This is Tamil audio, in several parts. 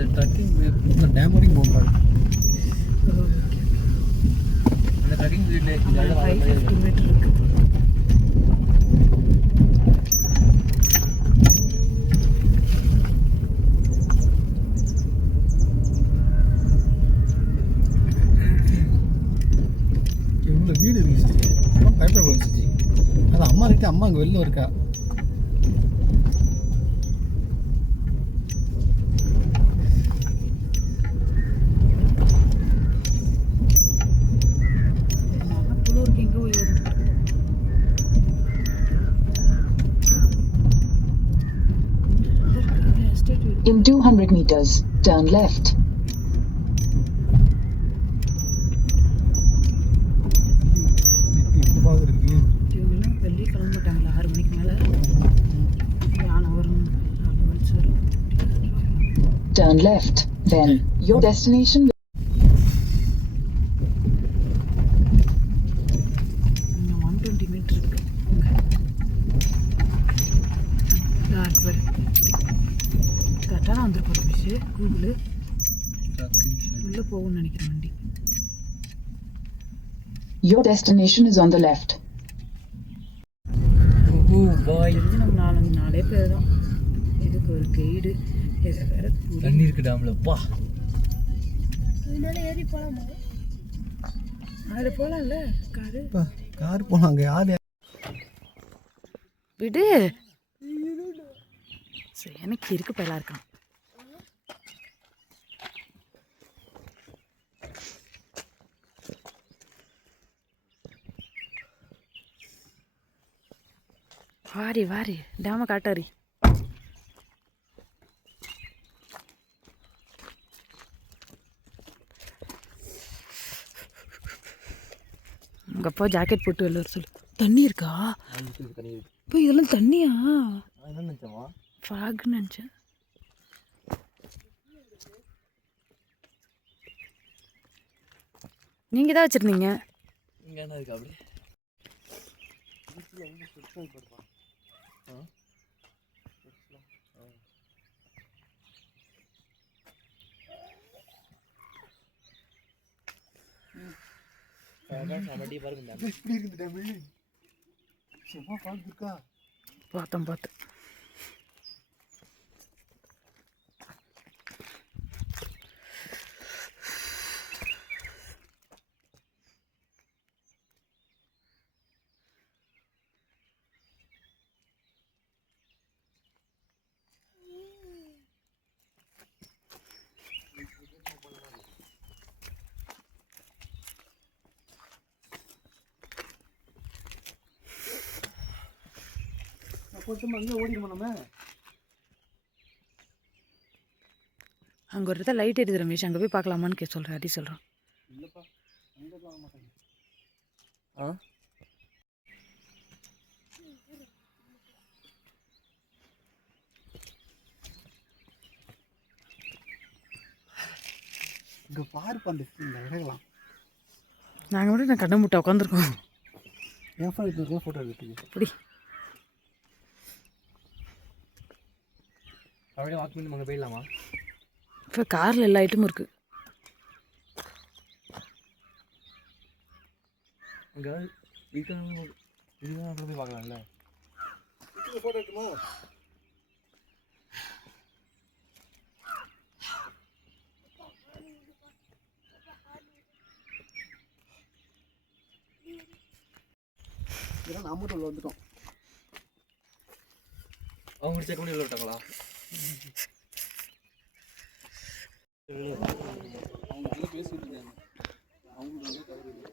அந்த ட்ரக்கிங் இந்த டேம் வரைக்கும் போகும். அந்த ட்ரக்கிங் வீட்டில் 550 மீட்டர் இருக்குது. இவ்வளோ வீடு இருக்கு. பயப்பட போச்சு. அது அம்மா இருக்கு. அம்மா அங்கே வெளில இருக்கா. In 200 meters, turn left. வெளியே கிளம்ப மாட்டாங்களா 6 மணிக்கு மேலே? யானை வரும், 4 மணிக்கு வரும். Turn left, then your destination. 120 metre இருக்கு. கரெக்டாக தான் வந்துருப்போம் விஷு. கூகுள் உள்ளே போகும்னு நினைக்கிறேன் வண்டி. Your destination is on the left. நம்ம 4 பேர் தான். இதுக்கு ஒரு கைடு. இதை வேற தண்ணி இருக்கு டாம்லப்பா. ஏறி போகலாமா? அதில் போகலாம்ல. கார் போனாங்க. யார் விடு. சரி, எனக்கு இருக்கு பயிலாக இருக்கான். வாரி வாரி டேம காட்டாரி. உங்கள் அப்பா ஜாக்கெட் போட்டு வெளில வர சொல்லு. தண்ணி இருக்கா? இப்போ இதெல்லாம் தண்ணியா? ஃபாக்னு நினச்சேன். நீங்கள் தான் வச்சுருந்தீங்க. இங்கே என்ன இருக்கா? அப்படி பார்த்தோம் பார்த்து. அங்கே ஒரு இடத்துல லைட் எரியுது ரமேஷ். அங்கே போய் பார்க்கலாமான்னு சொல்கிறேன். அடி சொல்கிறோம். இங்கே பாரு பண்ணி இறங்கலாம். நாங்கள் மட்டும் நான் கண்ணை முட்டை உட்காந்துருக்கோம். என் ஃபோன் எடுத்துக்கலாம். ஃபோட்டோ எடுத்துக்கு அப்படி அப்படியே வாக் பண்ணி அங்கே போயிடலாமா? இப்போ காரில் எல்லா ஐட்டமும் இருக்குது. அங்கே இதுதான் போய் பார்க்கலாம்ல. ஃபோட்டோ எடுக்குமா? இதெல்லாம் நம்ம மட்டும் உள்ள வந்துட்டோம். அவங்க செக் பண்ணி உள்ள விட்டாங்களா? அவங்க பேசிட்டு இருக்காங்க. அவங்களுக்கு தவறு இல்லை.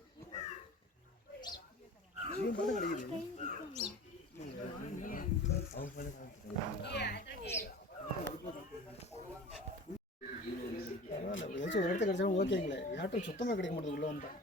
கிடைக்குது. ஏதாச்சும் ஒரு இடத்த கிடைச்சாலும் ஓகேங்களே. யார்ட்டும் சுத்தமாக கிடைக்க மாட்டேங்குது உள்ள வந்தேன்.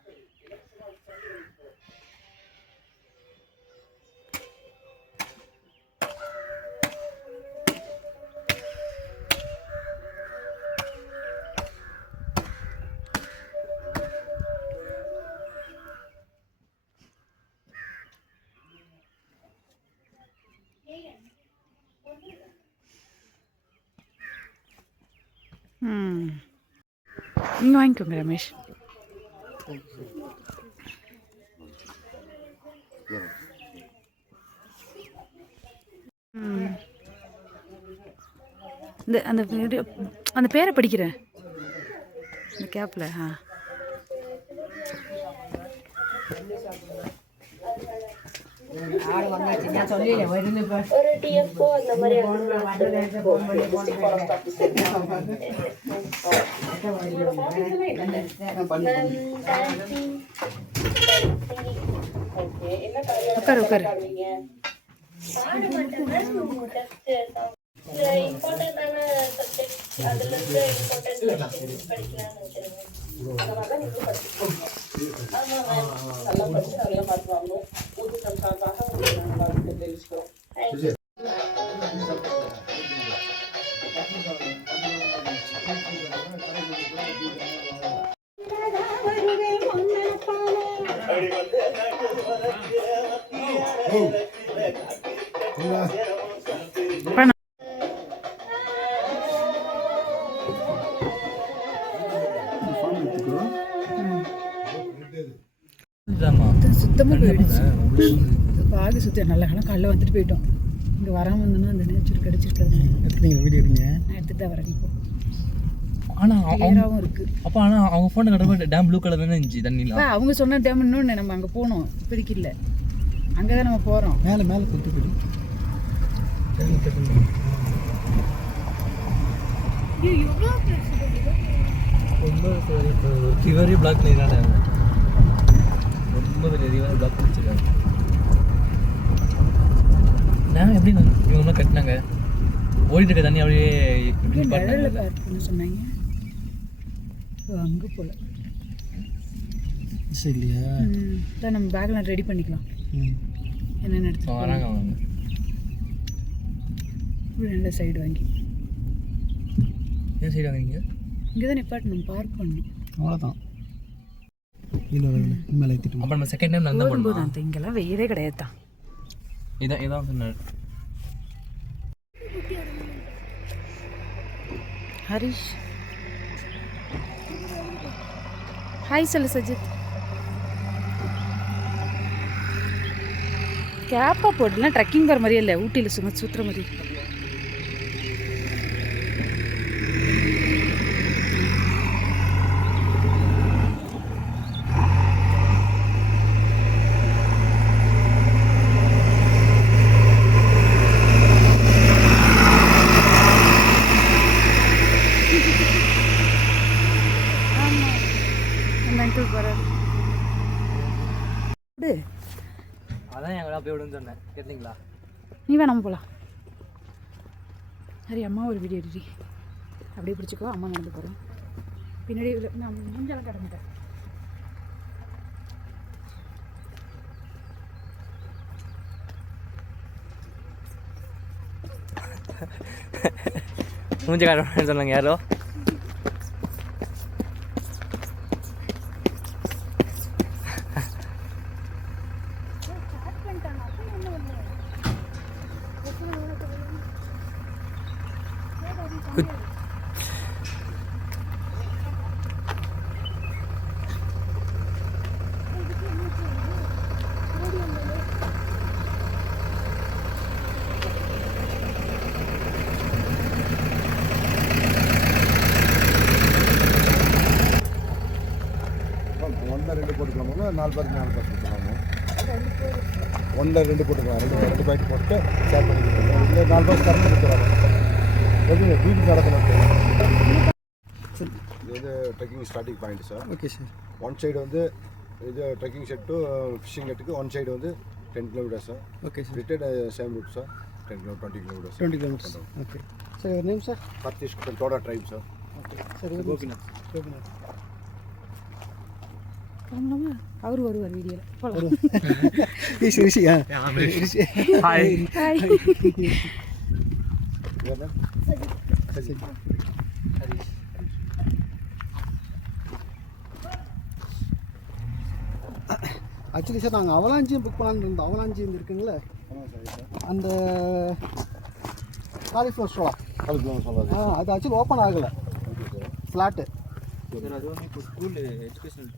நீங்கள் வாங்கிக்கோங்க ரமேஷ். இந்த அந்த பேரை படிக்கிறேன் இந்த கேப்பில். ஒரு டிஎஃப்ஓ அந்த மாதிரி உட்காரு உட்காரு. இம்பார்ட்டன்டான சப்ஜெக்ட் அதுல இருந்து இம்பார்ட்டன்ட் படிக்கலாம்னு வச்சிருக்கேன். அதனால நீங்களும் படிச்சுக்கோங்க. ஆமா மேம், நல்லா படிச்சு நல்லா மார்க் வாங்கணும். ஊதுறதுக்காக உங்களுக்கு நாங்கள் தெரிவிச்சுக்கிறோம். சுத்தமாக போயிடுச்சு. பாதி சுத்த நல்ல காலம் காலைல வந்துட்டு போயிட்டோம். இங்கே வராமல் இருந்தோன்னா அந்த நேச்சர் கிடச்சிருக்காது. வீடியோ எடுங்க. நான் எடுத்துகிட்டு தான் வரேன் இப்போ. ஆனால் கிளியராகவும் இருக்குது. அப்போ ஆனால் அவங்க ஃபோனை கடவுள் டேம் ப்ளூ கலர் தானே இருந்துச்சு தண்ணியில். அவங்க சொன்ன டேம் இன்னொன்று நம்ம அங்கே போகணும். இப்போதைக்கு இல்லை, அங்கே தான் நம்ம போகிறோம். மேலே மேலே கொத்து போயிடு. ரொம்ப ரிவரே பிளாக் பண்ணிடுறாங்க. ரொம்ப பெரிய ரிவர் பிளாக் பண்ணிச்சிருக்காங்க. நான் எப்படி இவங்களாம் கட்டினாங்க ஓடிட்டு இருக்க தண்ணி அப்படியே பார்க்கணும்னு சொன்னாங்க. அங்கே போல சரியா தான் நம்ம பேக்லாம் ரெடி பண்ணிக்கலாம். என்னென்ன எடுத்து வராங்க அவங்க நல்ல சைடு வாங்கி. ஏன் சைடு வாங்குறீங்க? இங்கே தான் நிப்பாட்டு நம்ம பார்க் பண்ணணும். அவ்வளோதான். இல்லை மேலே ஏற்றிட்டு அப்போ நம்ம செகண்ட் டைம் நான் போகும்போது அந்த இங்கெல்லாம் வெயிலே கிடையாது தான். இதான் சொன்னார் ஹரிஷ். ஹாய் சொல்லு சஜித். கேப்பாக போடலாம். ட்ரெக்கிங் வர மாதிரியே இல்லை, ஊட்டியில் சும்மா சுற்றுற மாதிரி. அதான் எங்களை அப்படியே விடுன்னு சொன்னேன். கேட்டீங்களா? நீ வேணாம் போகலாம். சரி, அம்மா ஒரு வீடியோ எடுடி. அப்படியே பிடிச்சிக்கோ. அம்மா நடந்து போகிறோம். பின்னாடி நான் மூஞ்செல்லாம் கடந்துட்டேன். மூஞ்சி காட்டுறேன்னு சொன்னாங்க யாரோ. போட்டுக்கலாமா? 4 பேருக்கு 4 பேர் போட்டுக்கலாமா? 1 2 போட்டுக்கலாம். 2 பாக்கெட் போட்டு ஷேர் பண்ணிக்கலாம். இல்லை 4 பேர் கரெக்டாக கொடுத்துறாங்க. எப்படிங்க வீட்டுக்கு நடக்கணும். இது வந்து trekking starting point sir. Okay sir. One side வந்து இது ட்ரெக்கிங் செட் டு ஃபிஷிங் நெட்டுக்கு ஒன் சைடு வந்து 10 kilometre sir. Okay sir. Return same route sir. 10 kilometre 20 kilometre 20 kilometres. Okay sir. Your name sir? பர்த்திஷ் Toda tribe sir. Okay sir. Gopinath. Gopinath. கிளம்பலாமா? அவர் வருவார் வீடியோவில். போகலாம். ரிஷியா? ஹாய். ஹாய். சரி. ஆக்சுவலி சார் நாங்கள் அவலாஞ்சியும் புக் பண்ணலான்னு இருந்தோம். அவலாஞ்சி இருக்குங்களே அந்த காலிஃப்ளவர் சோளா. காலிஃப்ளவர் சோளா அது ஆக்சுவலி ஓப்பன் ஆகலை. ஃப்ளாட்டு சார் அது வந்து இப்போ ஸ்கூல் எஜுகேஷனல்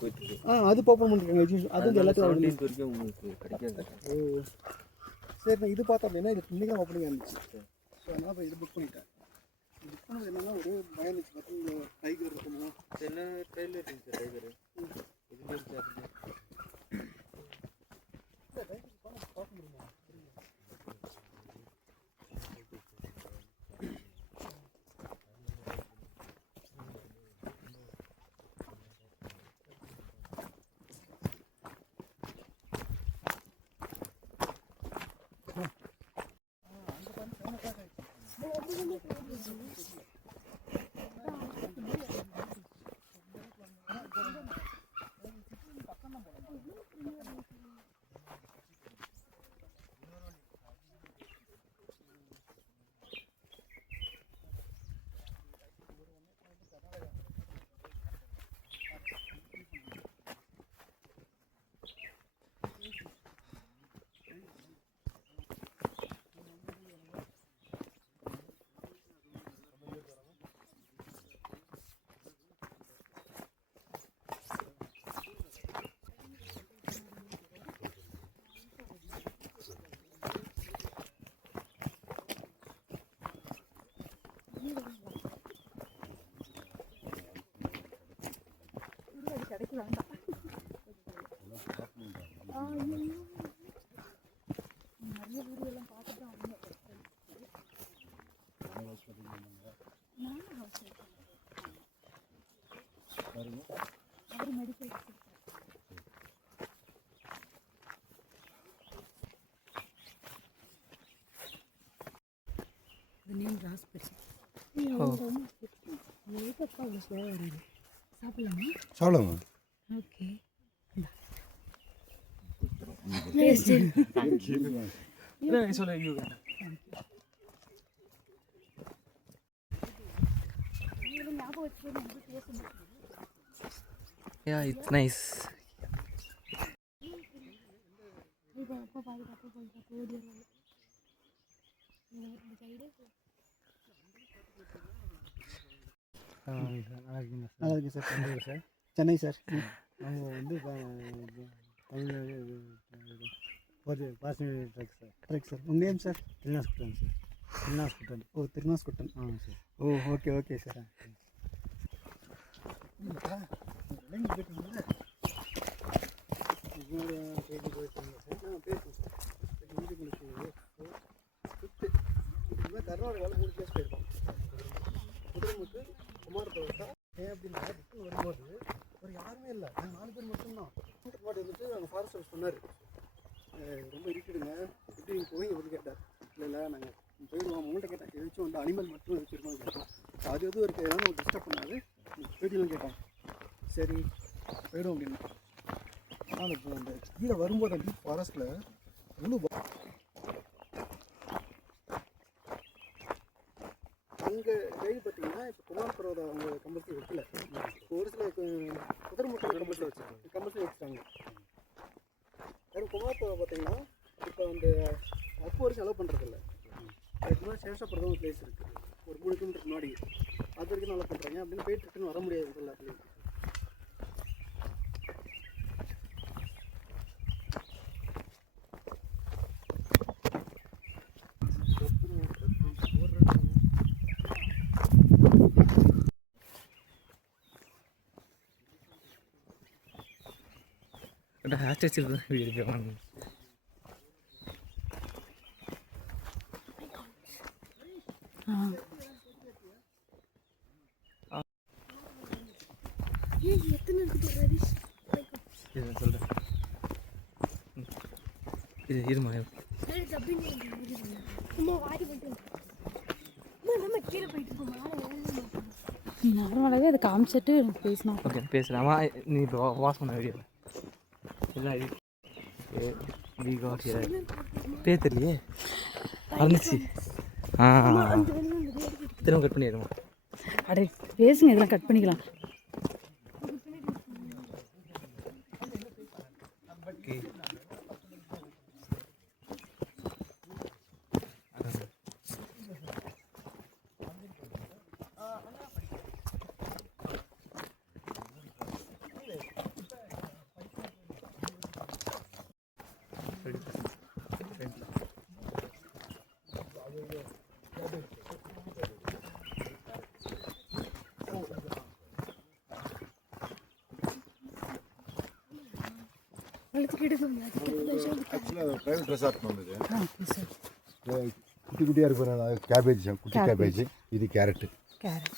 போயிட்டுருக்கு. அது ஓப்பன் பண்ணிருக்காங்க. அது வந்து எல்லாத்தையும் வரைக்கும் உங்களுக்கு கிடைக்காது. ஓ சரி, நான் இது பார்த்தேன் அப்படின்னா இது இன்றைக்கி தான் ஓப்பனிங் இருந்துச்சு. ஸோ அதனால் இப்போ இது புக் பண்ணிட்டேன். புக் பண்ணது என்னன்னா ஒரு பயம் இருந்துச்சு, பார்த்தீங்க டைகர் இருக்குமோ. என்ன ட்ரெயிலர் இருக்குது சார் டைகரு எதுவுமே சார் பார்க்க முடியுமா? The name raspberry. எதுக்கப்பா அவ்வளோ ஸ்லோவாக வருது? சாப்பிடலாமா? சாப்பிடுங்க. ஓகே. சொல்ல யூ Yeah, it's nice. நல்லா இருக்கு சார். Sir Chennai sir. அவங்க வந்து passenger truck sir. Correct sir. உங்கள் name sir? Thirunaskuttan sir. Thirunaskuttan. Oh Thirunaskuttan. ஆமாம் sir. Oh okay okay sir. கர்நாடகாவில் 3 பிளேஸ் போயிருக்கோம். குதிரைமுத்து, குமாரபுரத்தா. ஏன் அப்படின்னா புக்கில் வரும்போது ஒரு யாருமே இல்லை, நாங்கள் 4 பேர் மட்டும்தான். மாட்டு வந்துட்டு அங்கே ஃபாரஸ்டர் சொன்னார், ரொம்ப இருக்குதுங்க, எப்படி நீங்கள் போய் எப்படி கேட்டார். இல்லை நாங்கள் போயிடுவோம். உங்கள்கிட்ட கேட்டேன், எதாச்சும் வந்து அனிமல் மட்டும் வச்சுருக்கோம் கேட்டோம். அது எதுவும் இருக்குது, ஏதாவது நம்ம டிஸ்டர்ப் பண்ணாது போயிடலாம் கேட்டோம். சரி போயிடும் அப்படின்னு. ஆனால் இப்போ அந்த கீழே வரும்போது அந்த டீப் ஃபாரஸ்ட்டில் முழு அங்கே கைடு பார்த்தீங்கன்னா இப்போ குமாரபுரத்தை அவங்க கம்பல்சரி வைக்கல. இப்போ ஒரு சில குதிரைமுட்டை கம்பல்சரி வச்சுட்டாங்க. வெறும் குமாரபுரம் பார்த்தீங்கன்னா இப்போ அந்த அப்போ வரைக்கும் அலோவ் பண்ணுறதில்ல. அதுக்கு மேலே சேஷாபுரம் ஒரு பிளேஸ் இருக்குது, ஒரு 3 கிலோமீட்டர் முன்னாடி. அது வரைக்கும் நல்லா பண்ணுறாங்க. அப்படின்னு போயிட்டு இருக்குன்னு வர முடியாது எல்லாத்துலேயும். ஹேஷ்டேஜ் வீடியோ சொல்கிறேன். இது இருமா நீ நார்மலாகவே அதை காமிச்சிட்டு பேசணும். ஓகே பேசுகிறாமா? நீ இப்போ வாட்ச் பண்ண வீடியோ எல்லாம் பேர் தெரியலையே மறந்துச்சு. திரும்ப கட் பண்ணிடுமா? அடே பேசுங்க, இதெல்லாம் கட் பண்ணிக்கலாம். ஆக்சுவலாக ப்ரைவேட் ரெசார்ட் வந்தது ஓகே சார். குட்டி குட்டியாக இருக்கிற கேபேஜ் குட்டி கேபேஜ் இது கேரட்டு கேரட்.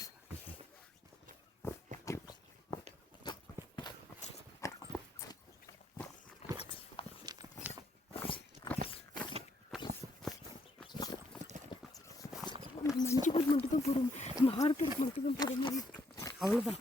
மஞ்சள் பொடி மட்டும் தான் போடுவோம், நார்த்தருக்கு மட்டும் தான் போடுற மாதிரி இருக்கு. அவ்வளோதான்.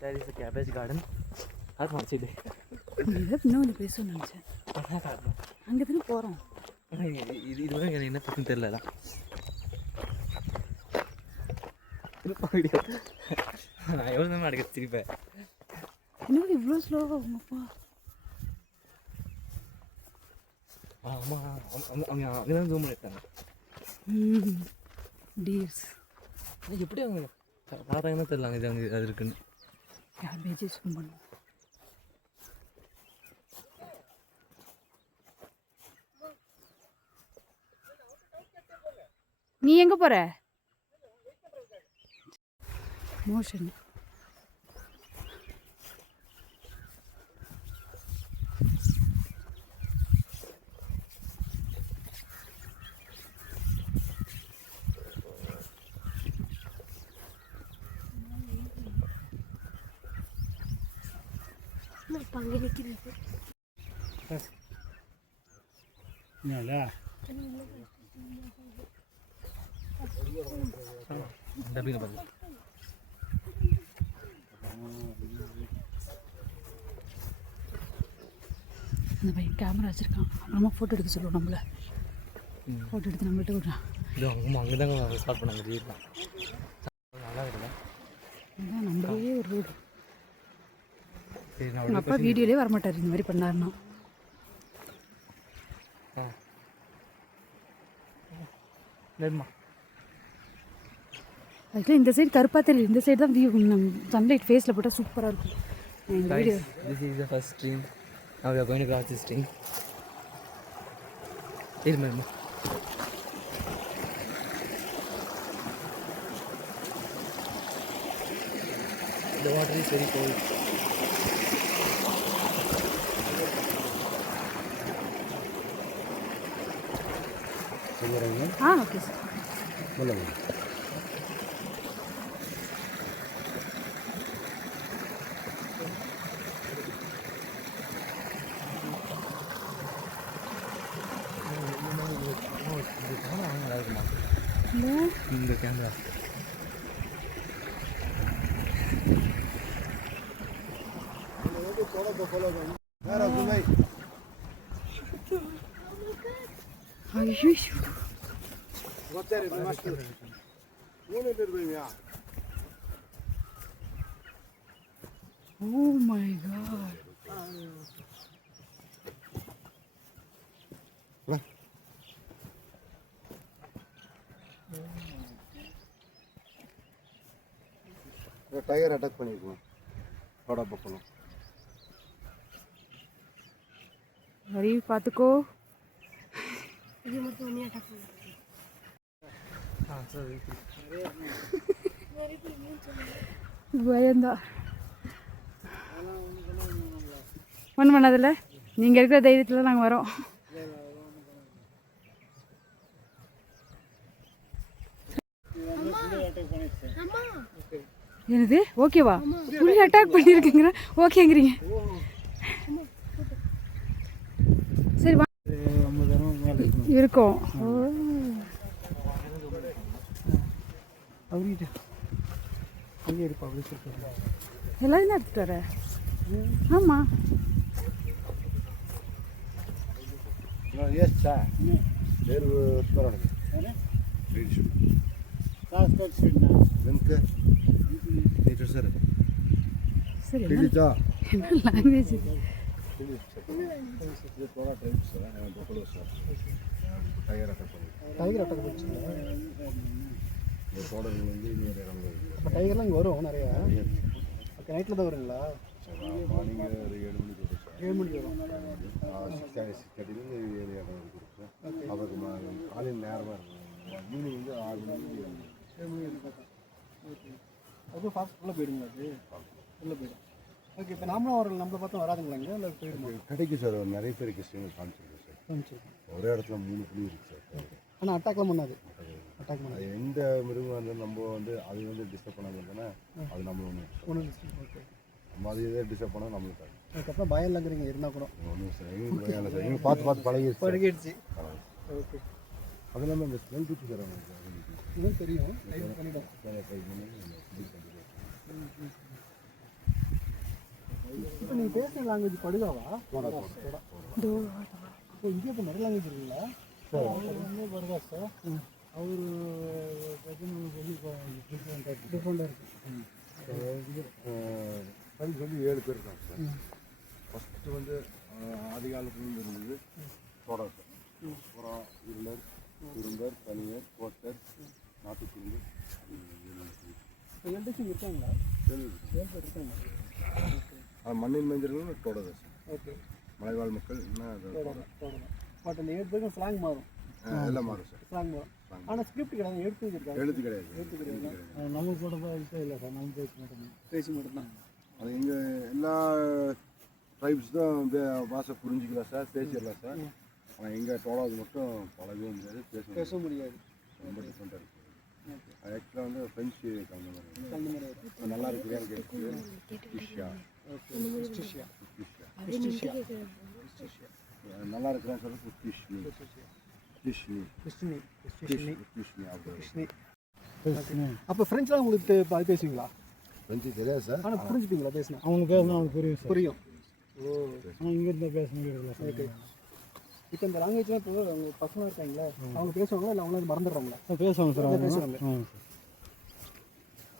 There is a cabbage garden. அது முடிச்சிடு. இதை இன்னும் கொஞ்சம் பேசணும்னு நினச்சேன். அங்கே தானே போகிறோம். இது வரை எனக்கு என்ன பற்றி தெரியல. நான் எவ்வளோ நேரம் அடிக்க திருப்பேன். இன்னும் இவ்வளோ ஸ்லோவாக உங்கப்பா. ஆமாம் அவங்க அங்கேதான் ஜூம் பண்ணிட்டாங்க. டீர்ஸ். அது எப்படி அவங்க பார்த்தாங்கன்னா தெரியல அங்கே அங்கே அது இருக்குன்னு. கேபேஜ் ஸ்விம் பண்ணுவோம். நீ எங்கே போகிற? மோஷன். அங்கே நிற்கிறது டப்பிங்க பார்த்து அந்த பையன் கேமரா வச்சுருக்கான். அப்புறமா ஃபோட்டோ எடுக்க சொல்லுவோம் நம்மள. ஃபோட்டோ எடுத்து நம்மள்கிட்ட விட்றான். இது அவங்க அங்கே தாங்க ஸ்டார்ட் பண்ணாங்க. ஜீர்லாம் நல்லா இருக்குல்ல. இதுதான் நம்மளே ஒரு ரோடு. சரி எங்கள் நான் அப்பா வீடியோலேயே வரமாட்டார் இந்த மாதிரி பண்ணாருன்னா. நெருமா அதுக்குலாம் இந்த சைடு கருப்பாக தெரியும். இந்த சைடு தான் வியூ. சன்லைட் ஃபேஸில் போட்டால் சூப்பராக இருக்கும். இந்த video this is the first stream. Now we are going to cross this stream. இருமா the water is very cold. Okay sir. நல்லா இருக்குமா இல்லை இந்த கேமரா? ஐயோ oh my god. Tiger attack பண்ணியிருக்கோம் படா பக்கம். வரி பார்த்துக்கோ. இது மட்டும் ஒன்றே அட்டாக் பண்ணுறது. சரி பயந்தா ஒன்றும் பண்ணாதில்ல. நீங்கள் இருக்கிற தைரியத்தில் நாங்கள் வரோம். என்னது ஓகேவா? புள்ளி அட்டாக் பண்ணியிருக்கேங்கிற ஓகேங்கிறீங்க. சரி வா இருக்கோம். எல்லாரும் தான் எடுத்துகிட்டு வர. ஆமாம் வெனுக்கு नेचर सर சரி दिल्लीचा என்ன லாங்குவேஜ் இது ये थोड़ा टाइप सर है buffalo sir tiger attack tiger attack போச்சு ये थोड़ा வந்து இது வேற இடம்ல இருக்கு அப்போ டைகர்லாம் இங்கே வரும் நிறையா ஓகே நைட்டில் தான் வருங்களா மார்னிங் ஒரு 7 மணிக்கு வரும் சார் 7 மணிக்கு வரும் 6:30 ஏரியா இருக்கு சார் அதுக்கு காலையில் நேரமாக இருக்கும் ஈவினிங் வந்து 6 மணிக்கு 7 மணிக்கு இருக்கும் ஓகே அதுவும் ஃபாஸ்ட் ஃபுல்லாக போயிடுங்களா அது உள்ளே போயிடும் ஓகே இப்போ நாமளும் அவர்கள் நம்மளை பார்த்தா வராதுங்களாங்க இல்லை போயிடுமா கிடைக்கும் சார் நிறைய பேருக்கு ஸ்டேஷன் காமிச்சிருக்கு சார் காமிச்சு ஒரே இடத்துல 3 புலி இருக்குது சார் ஆனால் அட்டாக்லாம் பண்ணாது அட்டாக் பண்ணாது அது எந்த மிருகம் வந்து நம்ம வந்து அது வந்து டிஸ்டர்ப் பண்ணாமல் இருந்தானே அது நம்மள ஒன்று ஓகே நம்ம அது எதாவது டிஸ்டர்ப் பண்ணால் நம்மளுக்கு அதுக்கப்புறம் பயம் இல்லைங்கிறீங்க இருந்தால் கூட ஒன்றும் சார் எங்களுக்கு பயம் இல்லை சார் எங்களுக்கு பார்த்து பழகிடுச்சு பழகிடுச்சு ஓகே அது இல்லாமல் இந்த ஸ்மெல் குச்சி சார் அவங்களுக்கு இதுவும் தெரியும் டைப் பண்ணிடும் ட்ரை பண்ணி இப்போ நீங்கள் பேசுகிற லாங்குவேஜ் படுகாவா இப்போ இங்கே இப்போ நிறைய லாங்குவேஜ் இருக்குங்களா சார் அவர் வந்து படுகா சார் அவர் டிஃப்ரெண்ட்டாக இருக்குது ஃப்ரெண்ட்ஸ் வந்து 7 பேர் இருக்காங்க சார் ஃபஸ்ட்டு வந்து ஆதி காலத்துலேருந்து இருந்தது சோடா சார் அப்புறம் இருளர் குறும்பர் தனியர் கோட்டர் நாட்டுக்குரும்பு இப்போ எல்டிசி இருக்காங்களா 7 பேர் இருக்காங்க மண்ணின் மஞ்சள் தொடர் சார் ஓகே மலைவாழ் மக்கள் என்ன அது பட் அந்த 7 பேருக்கும் ஸ்லாங் மாறும் எல்லாம் மாறும் சார் ஸ்லாங் மாறும் ஆனால் ஸ்கிரிப்ட் கிடையாது எடுத்து வச்சிருக்காங்க எழுத்து கிடையாது நம்ம கூட இல்லை சார் நம்ம பேசி மட்டும்தான் அது எங்கள் எல்லா ட்ரைப்ஸ் தான் பாஷை புரிஞ்சிக்கலாம் சார் பேசிடலாம் சார் ஆனால் எங்கள் தோடாது மட்டும் பழகவே முடியாது பேச முடியாது ரொம்ப டிஃப்ரெண்ட்டாக இருக்குது ஆக்சுவலாக வந்து ஃப்ரெஞ்சு கலந்த மாதிரி நல்லா இருக்குதான்னு கேட்டு நல்லா இருக்கிறான்னு சொல்லி அப்போ ஃப்ரெண்ட்ஸ்லாம் உங்களுக்கு அது பேசுவீங்களா ஃப்ரெஞ்சு தெரியாது சார் ஆனால் புரிஞ்சுப்பீங்களா பேசினா அவங்க பேசினா அவங்களுக்கு புரியும் புரியும் ஓ ஆனால் இங்கேருந்து பேச முடியல ஓகே இப்போ இந்த லாங்குவேஜ்லாம் இப்போ அவங்க பசங்களாக இருக்காங்களே அவங்க பேசுவாங்களா இல்லை அவங்களாம் மறந்துடுறாங்களா பேசுவாங்க சார் பேசுவாங்க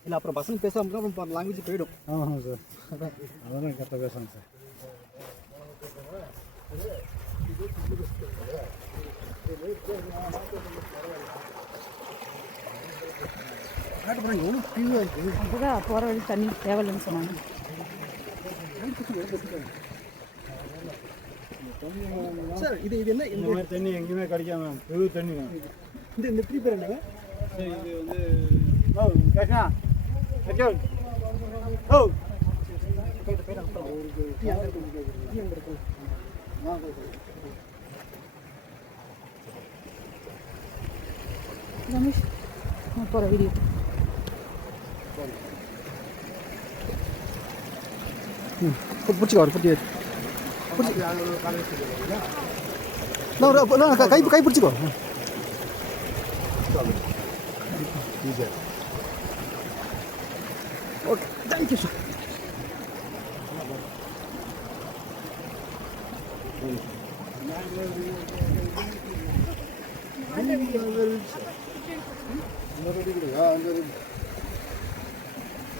இல்லை அப்புறம் பசங்க பேசாமல் அப்புறம் அந்த லாங்குவேஜ் போயிடும் ஆமாம் சார் அதெல்லாம் கரெக்டாக பேசுவாங்க சார் எவ்வளோ பியூவாக இருக்குது அப்போதான் போகிற வழி தண்ணி தேவையில்லைன்னு சொன்னாங்க சார் இது இது என்ன இந்த மாதிரி தண்ணி எங்கேயுமே கிடைக்காம புது தண்ணி தான் இந்த ட்ரீ பேர் என்னங்க சார் இது வந்து ஓ கேஷா ஓ டீ அங்கே இருக்கு டீ அங்கே இருக்கு ரமேஷ் நான் போகிற வீடியோ பிடிச்சிக்கோ பிடிச்சி கை கை பிடிச்சிக்கோ ஓகே தேங்க்யூ சார்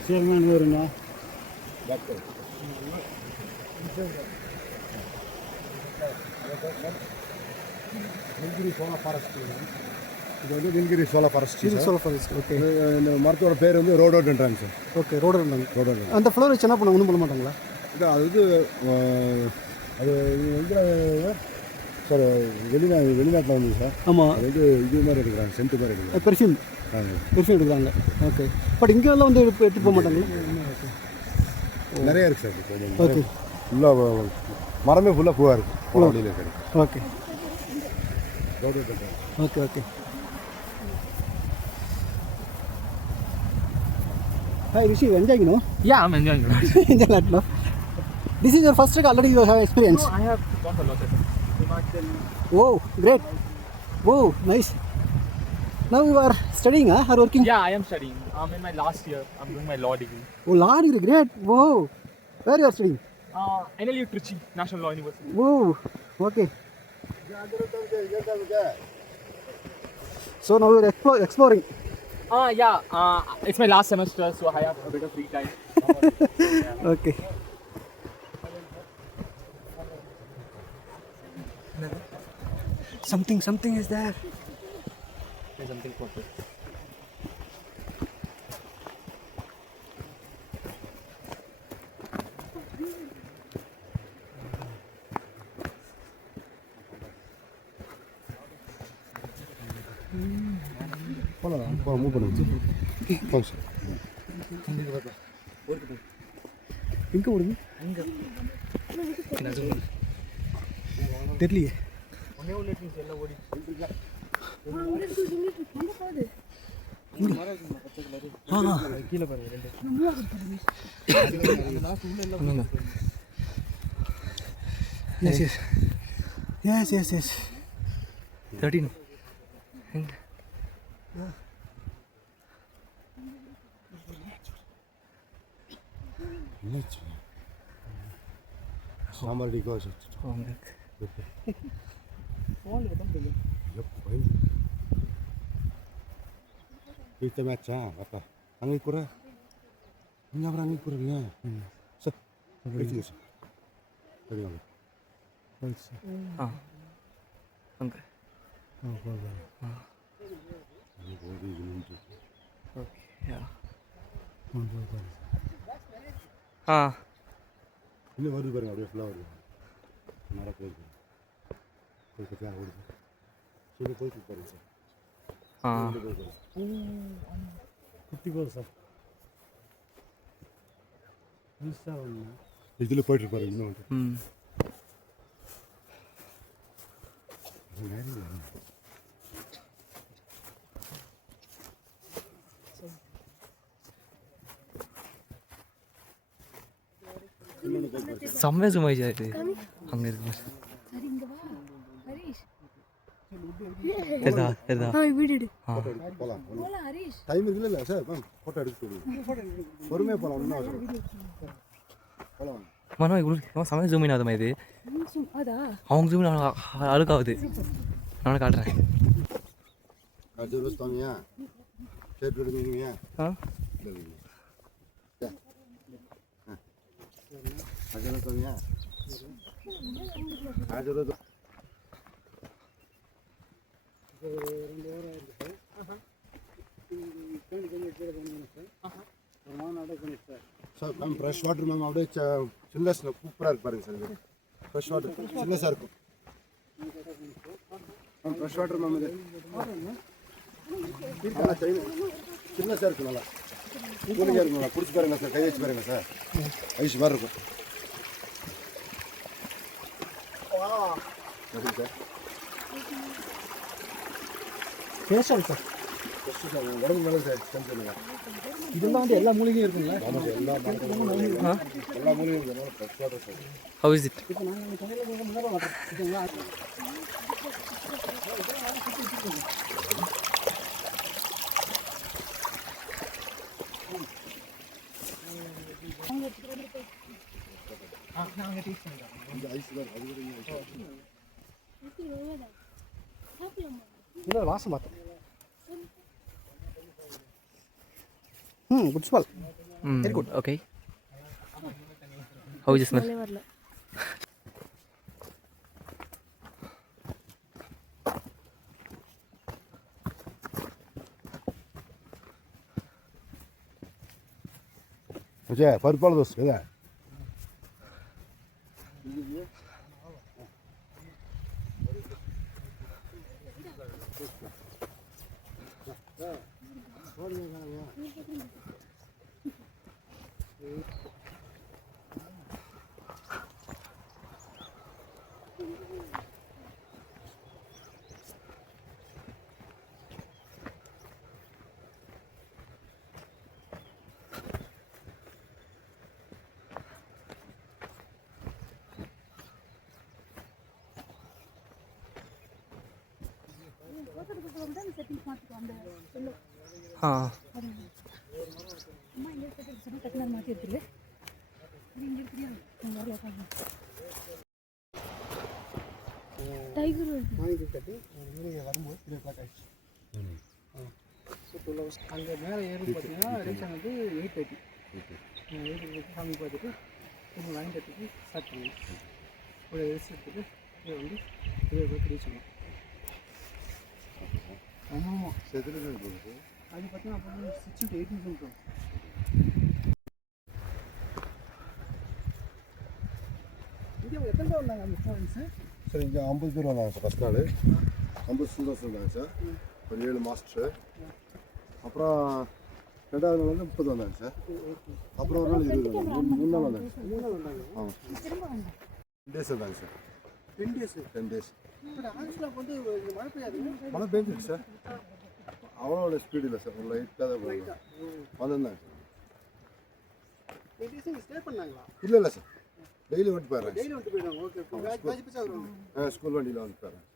சேர்மேன் வருங்க டாக்டர் நீலகிரி சோலா ஃபாரஸ்ட் இது வந்து நீலகிரி சோலா ஃபாரஸ்ட் சோலா ஃபாரஸ்ட் ஓகே இந்த மரத்தோட பேர் வந்து ரோடோடென்ட்ரான் சார் ஓகே ரோடு இருந்தாங்க ரோடோடென்ட்ரான் அந்த ஃப்ளோர் வச்சு என்ன பண்ண ஒன்றும் பண்ண மாட்டாங்களா இது அது வந்து அது எங்கே சார் வெளிநாட்டில் வந்து சார் ஆமாம் அது வந்து இது மாதிரி எடுக்கிறாங்க சென்ட் மாதிரி எடுக்கிறாங்க பெர்ஃப்யூம் பெர்ஃப்யூம் எடுக்கிறாங்க ஓகே பட் இங்கே எல்லாம் வந்து எடுத்து போக மாட்டாங்களா நிறைய இருக்குது சார் இப்போ ஓகே ஃபுல்லாக மரமே ஃபுல்லாக பூவாக இருக்குது ஃபுல்லாக வழியில் கிடைக்கும் okay rhododendron okay okay Hi Rishi, enjoying, no? Yeah, I'm enjoying it. Enjoy that, no? This is your first trek, already you have experience. I have gone a lot of Himachal. Oh, great. Oh, nice. Now you are studying, huh? Or working? Yeah, I am studying. I'm in my last year. I'm doing my law degree. Oh, law degree, great. Whoa. Where you are studying? NLU Trichy, National Law University. Whoa, okay. So now you are exploring. Yeah. It's my last semester, so I have a bit of free time. Okay something is there. There's something for this. போகலாம் போகலாம் மூவ் பண்ணுங்க போங்க சார். எங்கே ஓடுது தெரியலையே. கீழே பாருங்க ரெண்டு. எஸ் 13. என்னாச்சு? சாம்பார் அடிக்கோ sir. Kita macam apa? Angin kurang. Enggak berani kurangnya. So, begini sih. Begini. Okay. Ini boleh gini tu. Okay. Yeah. Ini baru baru ada flower. Nara kau. Kau kecil awal. Sini kau tu baru sah. குட்டி போகுது சார். புதுசாக ஒன்று இதில் போயிட்டு பாருங்க இன்னும் வந்து. செம்மையாக சும்மா இது அங்கே இருக்கு. சரி இங்க வா ஹரிஷ். தெரிதா வீடு போகலாம் போலாம் ஹரிஷ். டைம் இருக்குல்ல சார் ஃபோட்டோ எடுத்து பொறுமையாக போகலாம் ஒன்றும் அவசரம் போகலாம். மனம் இவ்வளோ செம்மையாக ஜூமின் ஆகுதுமா இது. அதா அவங்க ஜூமின் அழுக்காகுது. நான் காட்டுறேன். அடுத்த ரோஸ் தாங்கயா ஷர்ட் விடுவீங்க. அடுத்த ரோஸ் தாங்கயா அடுத்த ரோஸ் 2 வாரம் ஆயிருக்கு சார். கொஞ்சம் கீழே பண்ணுங்க சார். ஒரு மாதம் நடக்கணும் sir. Sir ma'am fresh water ma'am அப்படியே சில்னஸ்ல சூப்பராக இருக்கு பாருங்க சார். ஃப்ரெஷ் வாட்டர் சில்னஸாக இருக்கும் மேம். ஃப்ரெஷ் வாட்டர் மேம் இது நல்லா சில்னஸாக இருக்கும். நல்லா கூலிங்காக இருக்கும். நல்லா குடிச்சு பாருங்க சார். கை வச்சு பாருங்க சார். ஐஸ் மாதிரி இருக்கும். எப்படி சார்? பேசல் சார். ஃபஸ்ட்டு சார் உடம்பு மேலே சார் ஸ்ட்ரென்த் பண்ணுங்க. இதெல்லாம் வந்து எல்லா மூலிகையும் இருக்குங்களா? ஆமாம் சார். எல்லா மூலிகையும் இருக்கிறதுனால fresh water sir. How is it? இப்போ நாங்கள் கடையில் முன்னாடி வாட்டர் இதுங்களா? இந்த ஐஸ் தான் அது கூட இல்லை வாசம் பார்த்தேன். Good smell. Very good. Okay. How is the smell? வரல. ஓகே பருப்பால தோசை இதா மாற்றி எடுத்துரு. இங்கே இருக்கிறியா? டைகர் வாங்கி கட்டி மூலிகை வரும்போது 3 o'clock ஆயிடுச்சு. அங்கே மேலே ஏறி பார்த்தீங்கன்னா ரீச் ஆனது 8:30. 8:30 சாமி பார்த்துட்டு திரும்ப 9:30 ஸ்டார்ட் பண்ணுவோம். ஒரு ரெஸ்ட் எடுத்துட்டு இதை வந்து இதை பார்த்து ரீச் ஆகும். ஆமாம் அது பார்த்தீங்கன்னா அப்போ 6 to 8 கிலோமீட்டர். இங்கே எத்தனை பேர் வந்தாங்க அந்த ஸ்டூடெண்ட்ஸு? சார் இங்கே 50 பேர் வந்தாங்க சார். ஃபஸ்ட் நாள் 50 ஸ்டூடெண்ட்ஸ் இருந்தாங்க சார். ஒரு 7 மாஸ்டர். அப்புறம் 2வது நாள் வந்து 30 வந்தாங்க சார். அப்புறம் ஒரு நாள் 20 வந்தாங்க. 3 நாள் வந்தாங்க சார். 3 நாள் வந்தாங்க. ஆமாம் 10 டேஸ் வந்தாங்க சார். 10 டேஸ். 10 டேஸ். பட் ஆக்சுவலாக வந்து மழை பெய்யாது. மழை பெஞ்சிருக்கு சார். அவ்வளோ ஸ்பீடு இல்லை சார். ஒரு லைட்டாக தான் போயிருந்தாங்க வந்திருந்தாங்க சார். 8 டேஸ் இங்கே ஸ்டே பண்ணாங்களா? இல்லை சார், டெய்லி வந்துட்டு போயிடுறேன். டெய்லி வந்துட்டு போயிடுவாங்க. Okay okay. பேட்ச் பிச்சா வருவாங்க. ஸ்கூல் வண்டியில் வந்துட்டு போயிடுறேன்.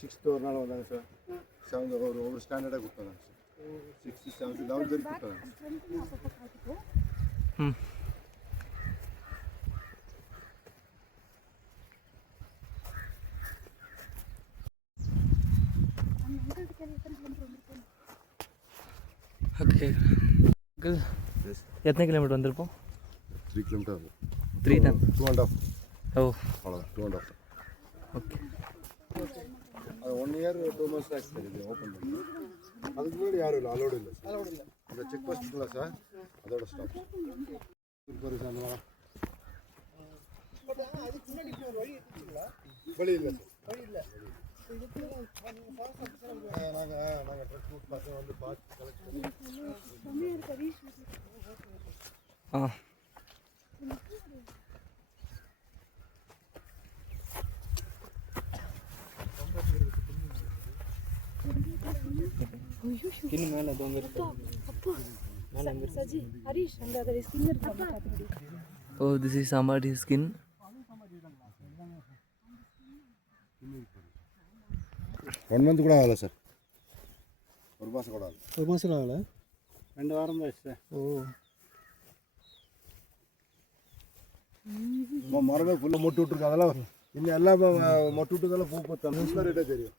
6th ஒரு நாள் வந்தாங்க சார். 7th ஒரு ஸ்டாண்டர்டாக கொடுத்தாங்க சார். 6th 7th 11th வரைக்கும் கொடுத்தாங்க. ம் ஓகே அங்கிள் எத்தனை கிலோமீட்டர் வந்திருப்போம்? 3 கிலோமீட்டர் 3 தான். 2.5 ஓ அவ்வளோதான். 2.5. ஓகே. அது 1 year 2 months ஆச்சு சார் இது ஓப்பன் பண்ணி. அதுக்கு முன்னாடி யாரும் இல்லை, அலோடு இல்லை சார். அலோடு இல்லை. இந்த செக் போஸ்ட் இருக்குல்ல சார், அதோட ஸ்டாப். திருப்பதி சார் அந்த பட் அதுக்கு முன்னாடி இப்படி ஒரு வழி இருந்துச்சுங்களா? வழி இல்லை சார். வழி இல்லை. இதுக்கு நாங்கள் ட்ரக் ரூட் பார்த்து வந்து பார்த்து கலெக்ட் பண்ணி ஆ ஸ்கின் மேலே எதுவும் இருக்கு. சஜி ஹரிஷ் அந்த அதோட ஸ்கின் இருக்கு. Oh this is சமாடி skin. 1 month கூட ஆகலை சார். 1 மாதம் கூட ஆகலை. 1 மாதம் ஆகலை. 2 வாரம் தான் ஆச்சு. ஓ மரமே ஃபுல்லாக மொட்டு விட்டுருக்கு. அதெல்லாம் இன்னும் எல்லாமே மொட்டு விட்டுக்கெல்லாம் பூ பார்த்தா நியூஸ்ல ரேட்டாக தெரியும்.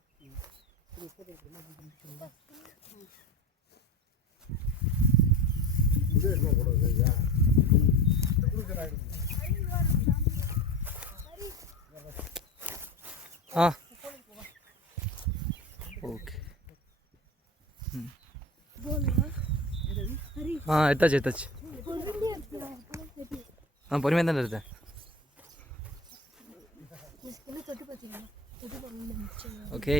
ஆ ஓகே. ஆ எடுத்தாச்சு எடுத்தாச்சு. ஆ பொறுமையாக தானே எடுத்தேன். ஓகே.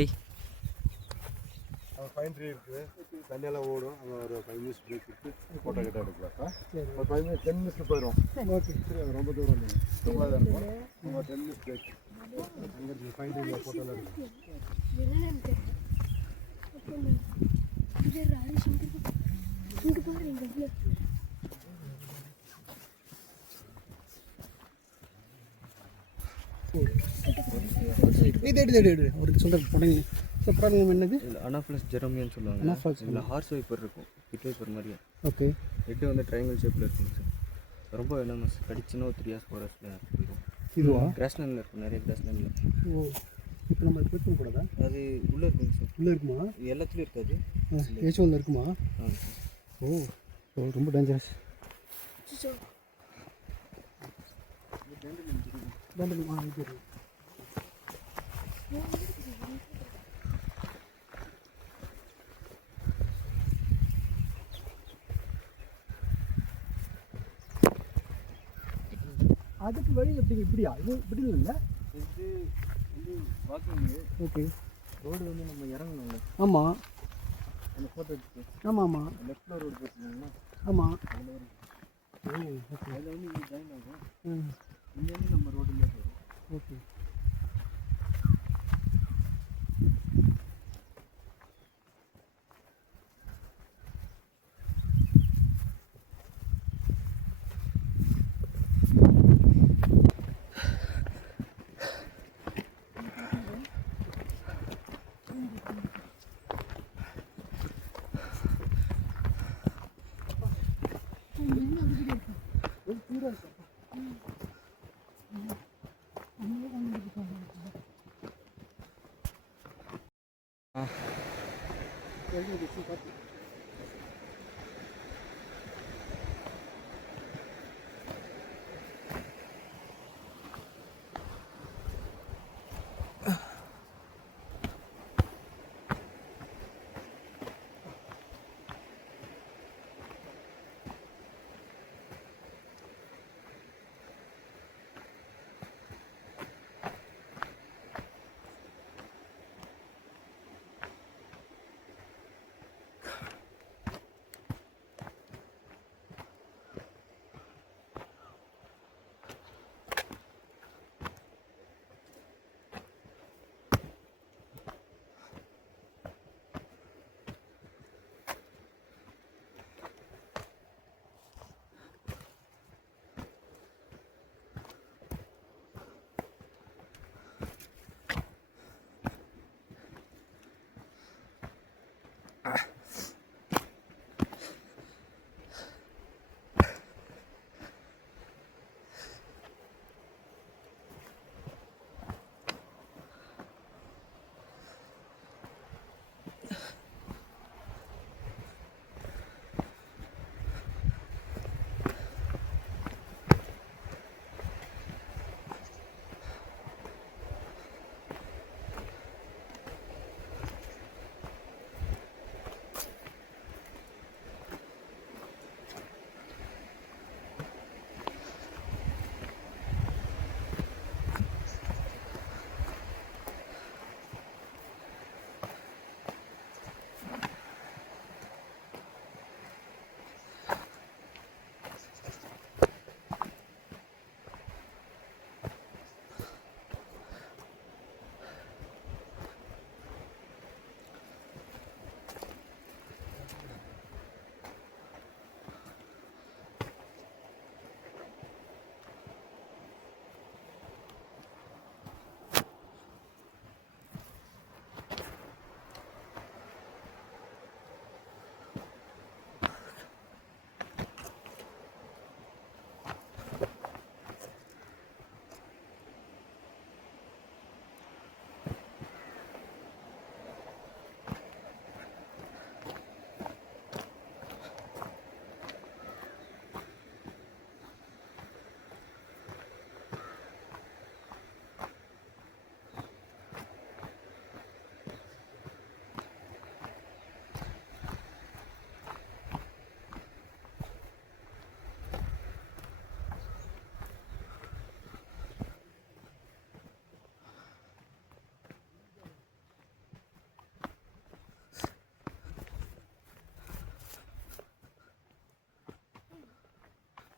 ஃபைன் ட்ரீ இருக்குது, தண்ணியெல்லாம் ஓடும். அங்கே ஒரு 5 minutes பிரேக் விட்டு ஃபோட்டோ கிட்ட எடுக்கலாம். ஒரு 5 minutes 10 minutes போயிடும். ஓகே சரி, ரொம்ப தூரம் இல்லை, ரொம்ப தான் இருக்கும். ஒரு 10 minutes பிரேக் அங்கே ஃபைன் ட்ரீ ஃபோட்டோலாம் எடுக்கலாம். இது ஒரு சொல்கிறது உடனே ப்ராப்ளம் என்னது? அனாஃபலஸ் ஜெரோமியான்னு சொல்லுவாங்க. அனாஃபலஸ் இதில் ஹார்ஸ் வைப்பர் இருக்கும், பிட் வைப்பர் மாதிரியே. ஓகே. ஹெட்டு வந்து ட்ரையாங்கிள் ஷேப்பில் இருக்குங்க சார். ரொம்ப வெனமஸ், கடிச்சுன்னா ஒரு 3 hours 4 hours போயிடும். இதுவா? கிராஸ்லேண்டில் இருக்கும், நிறைய கிராஸ்லேண்டில். ஓ இப்போ நம்ம ட்ரீட் பண்ணக்கூடாதா? அது உள்ளே இருக்குங்க சார். உள்ளே இருக்குமா? எல்லாத்துலேயும் இருக்காது. ஏச்சுவலில் இருக்குமா? ஆ ஓ ரொம்ப டேஞ்சரஸ். அதுக்கு வழி எப்படி இப்படியா? இது இப்படி இல்லை. இது வந்து வாக்கிங்கு. ஓகே. ரோடு வந்து நம்ம இறங்கணும்ல. ஆமாம். அந்த ஃபோட்டோ எடுத்து ஆமாம் ஆமாம். லெஃப்ட்டில் ரோடு போட்டுருந்தோம்னா ஆமாம். அதில் வரும். ஓ ஓகே. அதில் வந்து இங்கே ஜாயின் ஆகும். ம் இங்கேருந்து நம்ம ரோடுலேயே போகும். ஓகே. எழுதி வச்சு பார்த்து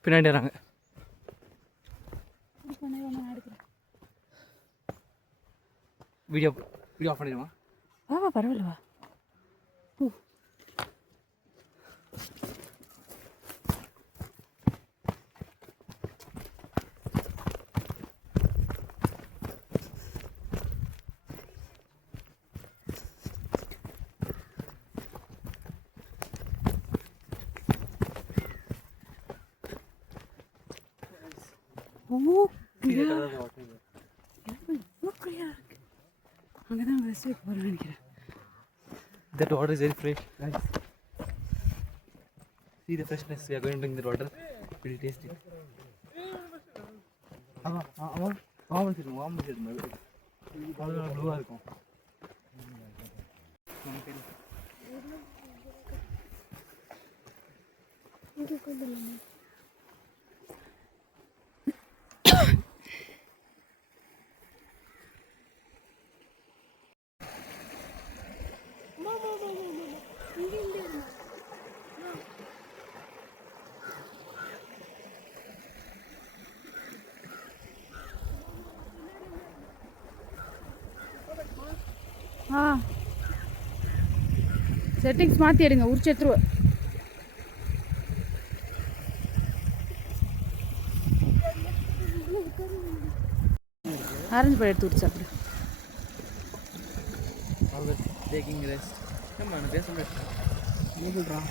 பின்னாடி வராங்க. வீடியோ ஆஃப் பண்ணிடுமா? வா பரவாயில்ல வா. அங்கே தான் ரெஸ்ட் வைக்க போகிறேன்னு நினைக்கிறேன். That water is very fresh, guys. See the freshness. We are going to drink the water. Pretty tasty. Warm வச்சிருக்கோம். ப்ளூவாக இருக்கும். செட்டிங்ஸ் மாற்றி எடுங்க, உரிச்சு எடுத்துருவேன். ஆரஞ்சு பழம் எடுத்து உரிச்சு சாப்பிடு. Taking rest. Come on, there's some rest. என்ன சொல்கிறான்?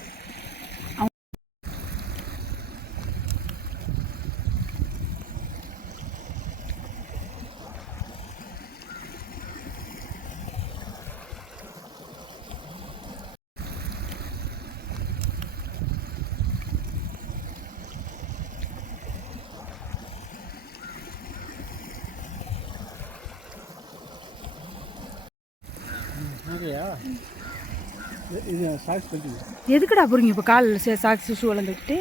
போடுறியா? இது சாக்ஸ் பண்ணிட்டு எதுக்குடா போகிறீங்க இப்போ கால் சாக்ஸ் ஷூ வளர்ந்துக்கிட்டு?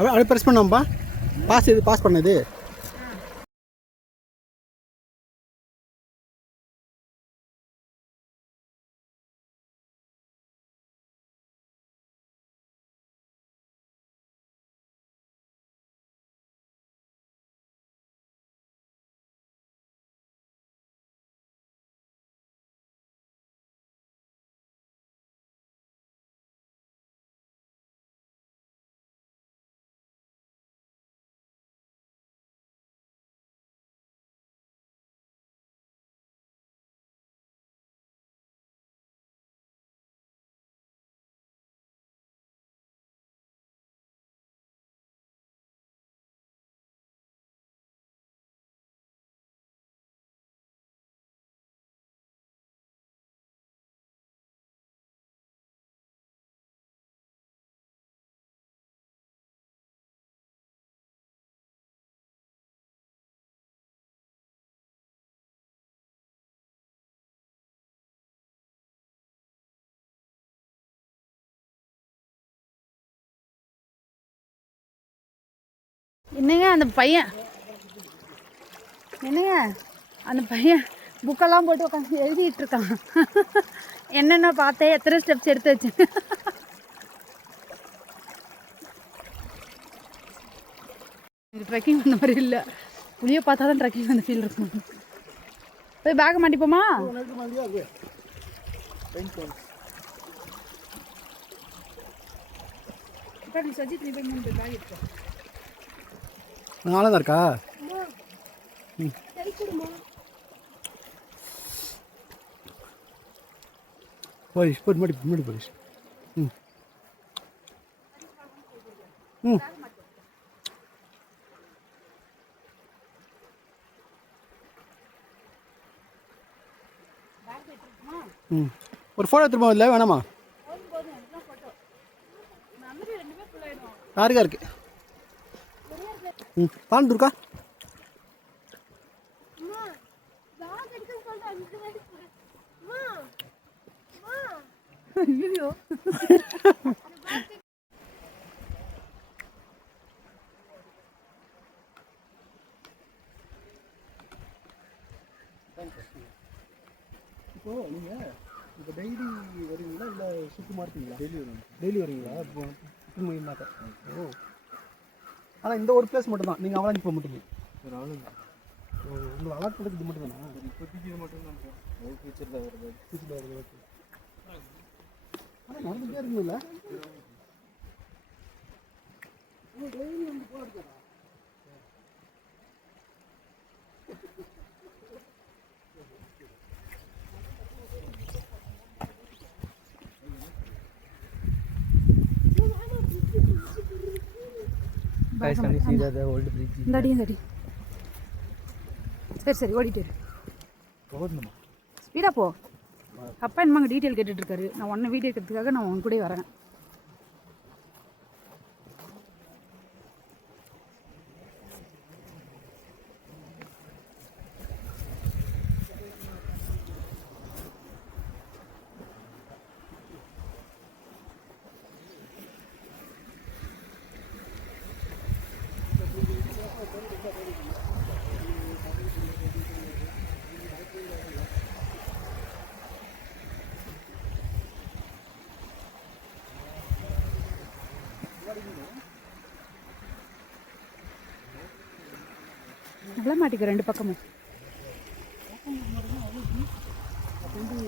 அப்படியே ப்ரெஸ் பண்ணோம்ப்பா. பாஸ் இது பாஸ் பண்ணது. என்னங்க அந்த பையன் புக்கெல்லாம் போட்டு உட்காந்து எழுதிட்டு இருக்கான். என்னென்ன பார்த்தேன், எத்தனை ஸ்டெப்ஸ் எடுத்து வச்சேன். எனக்கு ட்ரெக்கிங் பண்ண மாதிரி இல்லை. புளியை பார்த்தா தான் ட்ரெக்கிங் அந்த ஃபீல் இருக்கும். போய் பேக் மாட்டிப்போமா? சஜித் நீ போய் 3 பேக் எடுத்து நாளாக தான் இருக்கா? போலீஸ் போட்டு முன்னாடி போலீஸ். ம் ம் ம் ஒரு ஃபோட்டோ எடுத்துருப்போம். இல்லை வேணாமா? யாருக்கா இருக்கு? ம் பாண்டு இருக்கா? ஐயோ இப்போது நீங்கள் இப்போ டெய்லி வருவீங்களா இல்லை சுற்றி மாட்டுவீங்களா? டெய்லி வருவீங்களா? இப்போ சுற்றி ஓ, ஆனால் இந்த ஒரு பிளேஸ் மட்டும் தான் நீங்கள் அவளாஞ்சி போக மாட்டீங்க. உங்களை அலாட் பண்ணுறது இது மட்டும் தானே? இப்போதைக்கு இது மட்டும் தான். ஃபியூச்சரில் வருது. ஓகே. ஆனால் நடந்துகிட்டே இருக்குங்களா? டெய்லி வந்து போக இருக்காரா? Guys, can you see the old bridge? இந்தாடி சரி ஓடிட்டு போகணுமா? ஸ்பீடாக போ. அப்பா என்னமாங்க டீட்டெயில் கேட்டுட்ருக்காரு. நான் ஒன்று வீடியோ எடுக்கிறதுக்காக நான் உன் கூட வரேன். நல்லா மாட்டிக்க ரெண்டு பக்கமும். அப்போ வந்து